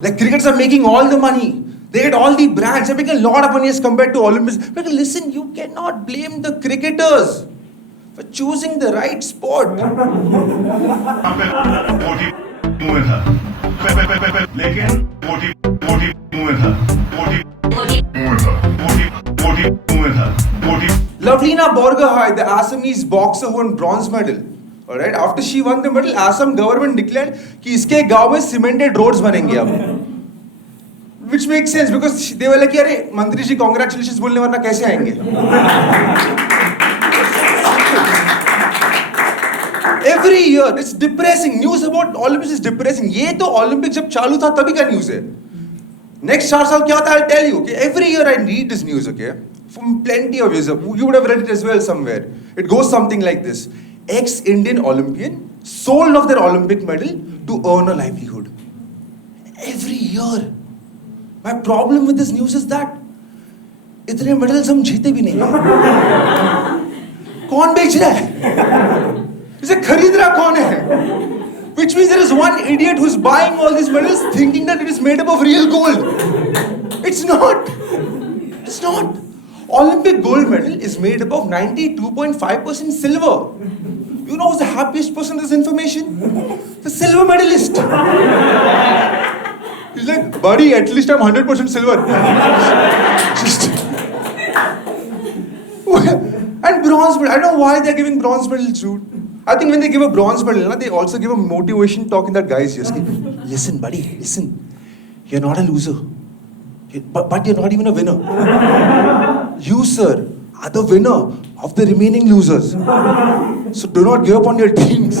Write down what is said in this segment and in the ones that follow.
The cricketers are making all the money. They get all the brands. They're making a lot of money as compared to Olympics. But listen, you cannot blame the cricketers for choosing the right sport. Lavlina Borgohain, the Assamese boxer who won bronze medal. Alright, after she won the medal, Assam government declared कि इसके गांव में cemented roads बनेंगे अब. Which makes sense because they were like, अरे मंत्री जी congratulations बोलने वरना कैसे आएंगे? Every year, it's depressing. News about Olympics is depressing. ये तो Olympics जब चालू था तभी का news है. Next 4 साल क्या होता है? I'll tell you. Okay, every year I read this news. Okay, from plenty of years. You would have read it as well somewhere. It goes something like this. Ex-Indian Olympian sold off their Olympic medal to earn a livelihood. Every year. My problem with this news is that इतने medals हम जीते भी नहीं. कौन बेच रहा है? इसे खरीद रहा कौन है? Which means there is one idiot who's buying all these medals thinking that it is made up of real gold. It's not. It's not. Olympic gold medal is made up of 92.5% silver. You know who's the happiest person in this information? The silver medalist. He's like, buddy, at least I'm 100% silver. Just... And bronze medal. I don't know why they're giving bronze medals, dude. I think when they give a bronze medal, they also give a motivation talk in that guy's ears. Listen, buddy, listen. You're not a loser. But you're not even a winner. You, sir, are the winner of the remaining losers. So do not give up on your teams.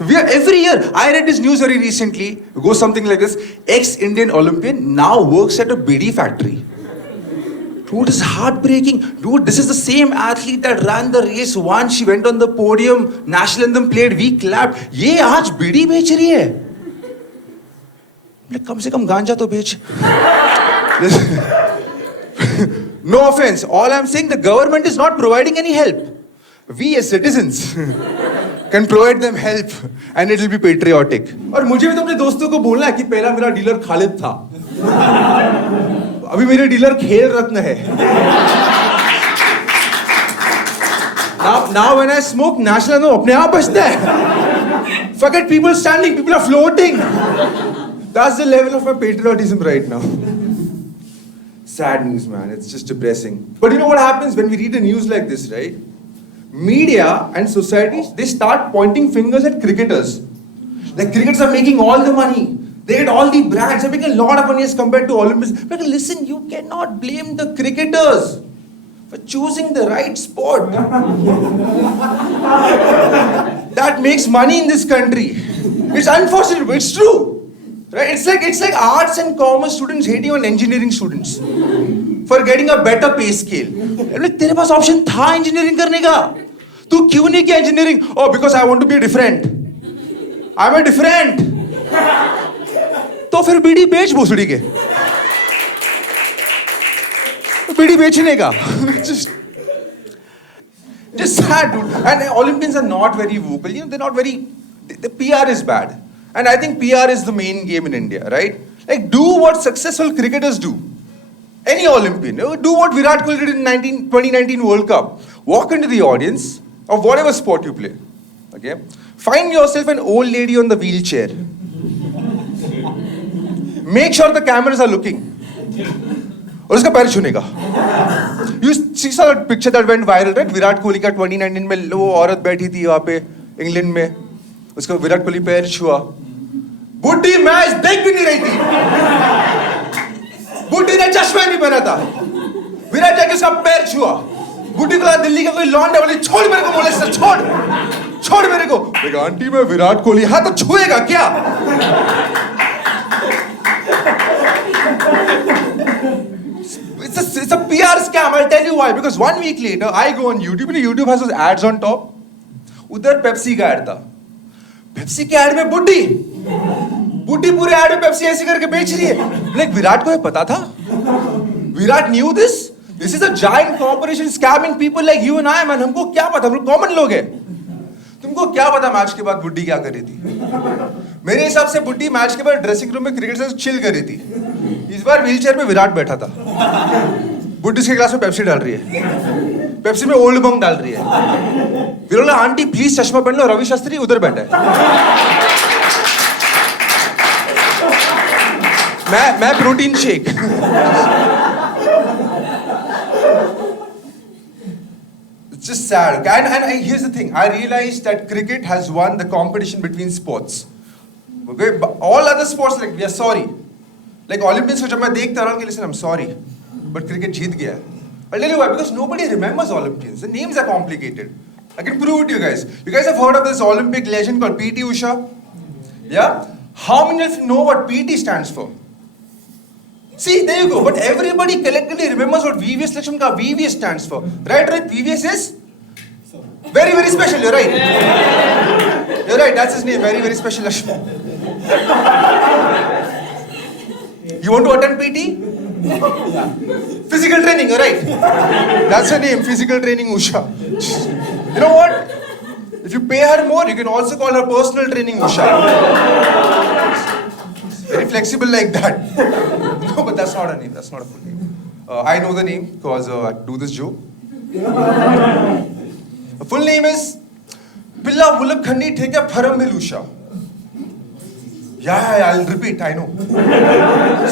Every year, I read this news very recently. It goes something like this. Ex-Indian Olympian now works at a bidi factory. Dude, it's heartbreaking. Dude, this is the same athlete that ran the race once. She went on the podium, national anthem played, we clapped. ये आज बीड़ी बेच रही है. like, कम से कम गांजा तो बेच. No offense. All I'm saying, the government is not providing any help. We as citizens can provide them help and it will be patriotic. और मुझे भी तो अपने दोस्तों को बोलना है कि पहला मेरा डीलर खालिद था. अभी मेरे डीलर खेल रत्न है. Now when I smoke national anthem अपने आप बजता है. Forget people standing, people are floating. That's the level of my patriotism right now. Sad news, man. It's just depressing. But you know what happens when we read a news like this, right? Media and societies, they start pointing fingers at cricketers. The cricketers are making all the money. They get all the brands. They're making a lot of money as compared to Olympics. But listen, you cannot blame the cricketers for choosing the right sport. That makes money in this country. It's unfortunate, but it's true. Right? It's like arts and commerce students hating on engineering students for getting a better pay scale. तेरे पास option था engineering करने का. तू क्यों नहीं किया engineering? Oh, because I want to be different. I'm a different. तो फिर बीड़ी बेच भोसड़ी के. बीड़ी बेचने का. Just sad, dude. And Olympians are not very vocal. You know, they're not very. The PR is bad. And I think PR is the main game in India, right? Like, do what successful cricketers do. Any Olympian. Do what Virat Kohli did in 2019 World Cup. Walk into the audience of whatever sport you play. Okay? Find yourself an old lady on the wheelchair. Make sure the cameras are looking. और उसका पैर छूने का. You see that picture that went viral, right? Virat Kohli का 2019 में वो औरत बैठी थी वहाँ पे इंग्लैंड में. उसका विराट कोहली पैर छुआ. बुड्ढी मैच देख भी नहीं रही थी. बुड्ढी ने चश्मा नहीं पहना था. विराट जाके उसका पैर छुआ. बुड्ढी को दिल्ली का कोई लौंडा बोले छोड़ मेरे को बोले सर छोड़ मेरे को. देखा आंटी मैं विराट कोहली. हाँ तो छुएगा क्या? It's a PR scam. I'll tell you why. Because 1 week later, I go on YouTube. YouTube has those ads on top. उधर पेप्सी का एड था. पेप्सी के एड में बुड्ढी पूरे एड में पेप्सी ऐसे करके बेच रही है. लाइक विराट को ये पता था? Virat knew this? This is a giant corporation scamming people like you and I, man. हमको क्या पता? हम लोग कॉमन लोग हैं. तुमको क्या पता मैच के बाद बुड्ढी क्या कर रही थी? मेरे हिसाब से बुड्ढी मैच के बाद ड्रेसिंग रूम में क्रिकेट से चिल कर रही थी। इस बार व्हीलचेयर पे विराट बैठा था। बुड्ढी के ग्लास में पेप्सी डाल रही है, पेप्सी में ओल्ड बंग डाल रही है। फिर बोला आंटी प्लीज चश्मा पहन लो, रवि शास्त्री उधर बैठा है। मैं protein shake. It's just sad. And here's the thing. I realized that cricket has won the competition between sports. Okay, but all other sports like we are sorry. Like Olympics, which मैं देखता रहा हूँ कि listen, I'm sorry, but cricket जीत गया। I'll tell you why. Because nobody remembers Olympians. The names are complicated. I can prove it to you guys. You guys have heard of this Olympic legend called P.T. Usha? Yeah? How many of you know what P.T. stands for? See, there you go. But everybody collectively remembers what VVS Lakshman ka VVS stands for. Right? VVS is very, very special. You're right. You're right. That's his name. Very, very special Lakshman. You want to attend PT? Physical training. You're right. That's her name. Physical training Usha. You know what? If you pay her more, you can also call her personal training Usha. Very flexible like that. No, but that's not a name. That's not a full name. I know the name because I do this joke. The full name is Pilla Vulakhandi Theka Pharambil Usha. Yeah, I'll repeat. I know.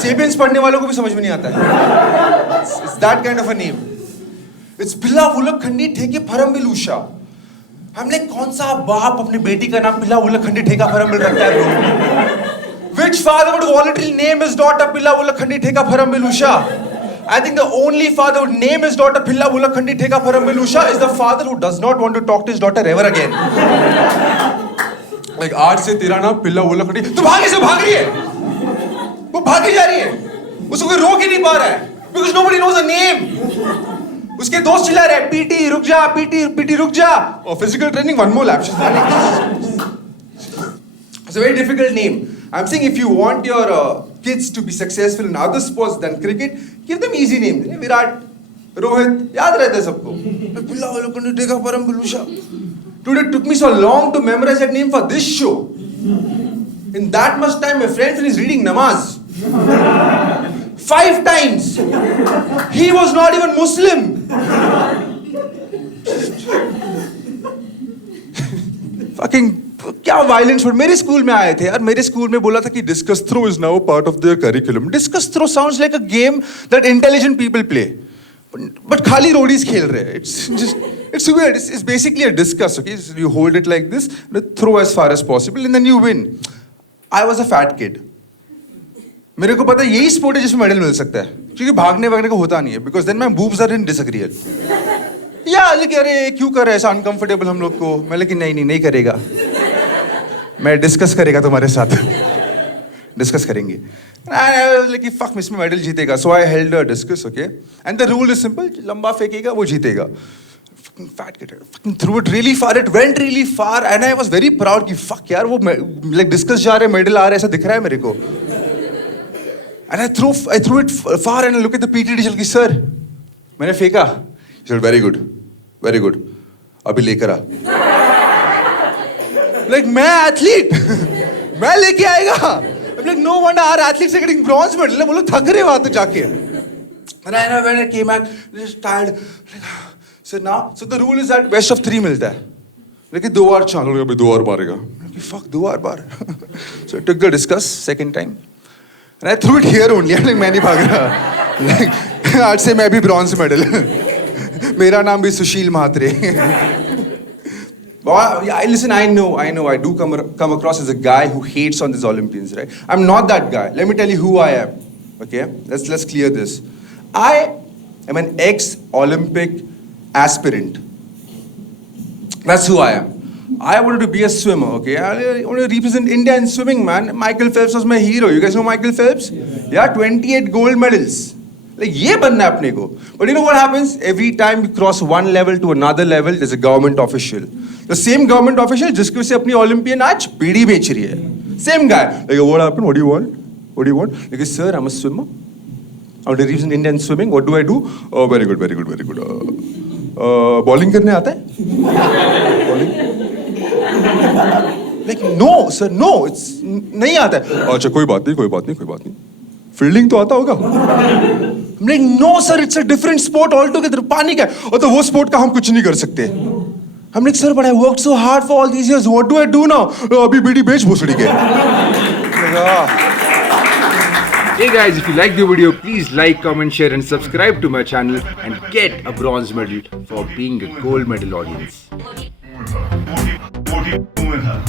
Sapiens पढ़ने वालों को भी समझ में नहीं आता है. It's that kind of a name. It's Pilla Vulakhandi Theka Pharambil Usha. हम like कौन सा बाप अपनी बेटी का नाम पिल्ला वुलखंडी ठेका फरम्बिल रखता है bro? Which father would voluntarily name his daughter Pilla Vulakhandi Theka Pharambil Usha? I think the only father who would name his daughter Pilla Vulakhandi Theka Pharambil Usha is the father who does not want to talk to his daughter ever again. Like आज से तेरा नाम पिल्ला वुलखंडी, तू भागे से भाग रही है, वो भागी जा रही है, उसको कोई रोक ही नहीं पा रहा है, because nobody knows her name. उसके दोस्त चिल्ला रहे हैं पीटी रुक जा, पीटी रुक जा, और physical training one more lap. She's running. It's a very difficult name. I'm saying if you want your kids to be successful in other sports than cricket, give them easy names. Virat, Rohit, याद रहता है सबको. पिल्ला वुलखंडी ठेका फरम्बिल Usha. Dude, it took me so long to memorize that name for this show. In that much time, my friend finished reading namaz. 5 times. He was not even Muslim. Fucking क्या violence word. मेरे school में आए थे यार, मेरे school में बोला था कि discus throw is now part of their curriculum. Discus throw sounds like a game that intelligent people play, but खाली रोडीज खेल रहे हैं. It's weird. It's basically a discus, okay? You hold it like this, throw as far as possible, and then you win. I was a fat kid. मेरे को पता है यही sport है जिसमें मेडल मिल सकता है, क्योंकि भागने वागने का होता नहीं है. Because then my boobs are disagreeable. या लेकिन अरे क्यों कर रहे हैं ऐसा अनकंफर्टेबल हम लोग को. मैं लेकिन नहीं करेगा. मैं डिस्कस करेगा तुम्हारे साथ. डिस्कस करेंगे. लेकिन फक इसमें मेडल जीतेगा. So I held a discus, okay? And the rule is simple. लंबा फेंकेगा वो जीतेगा. Fucking fat kid. Fucking threw it really far. It went really far, and I was very proud कि fuck यार वो like discus जा रहे medal आ रहे ऐसा दिख रहा है मेरे को. And I threw it far and I look at the PT teacher कि sir मैंने फेंका. He said very good. अभी लेकर आ. Like मैं athlete. मैं लेके आएगा. I'm like no wonder our athletes are getting bronze medal. वो लोग थक रहे वहाँ तो जाके. And I when I came back, just tired. So now, so the rule is that best of 3 मिलता है. लेकिन 2 बार चांस होगा, 2 और मारेगा. Fuck 2 और बार. So I took the discus second time, and I threw it here only. I'm like मैं नहीं भाग रहा. Like आज से मैं भी bronze medal. मेरा नाम भी सुशील Mhatre. Listen, I know, I do come across as a guy who hates on these Olympians, right? I'm not that guy. Let me tell you who I am. Okay, let's clear this. I am an ex-Olympic aspirant. That's who I am. I wanted to be a swimmer, okay? I want to represent India in swimming, man. Michael Phelps was my hero. You guys know Michael Phelps? Yeah, 28 gold medals. Like, ये बनना है अपने को. But you know what happens? Every time you cross one level to another level, there's a government official. The same government official जिसकी वजह से अपनी Olympian आज बीड़ी बेच रही है. Same guy. Like, what happened? What do you want? What do you want? Like, sir, I'm a swimmer. I want to represent India in swimming. What do I do? Oh, very good. Bowling करने आता है? Bowling Like, no, sir, no, it's नहीं आता है. अच्छा कोई बात नहीं. फील्डिंग तो आता होगा. I'm like, no sir, it's a different sport altogether. पानी का है. और तो वो स्पोर्ट का हम कुछ नहीं कर सकते. I'm like, sir, but I worked so hard for all these years. What do I do now? अभी बीड़ी बेच भोसड़ी के. Hey guys, if you like the video, please like, comment, share and subscribe to my channel and get a bronze medal for being a gold medal audience. What do you do with her?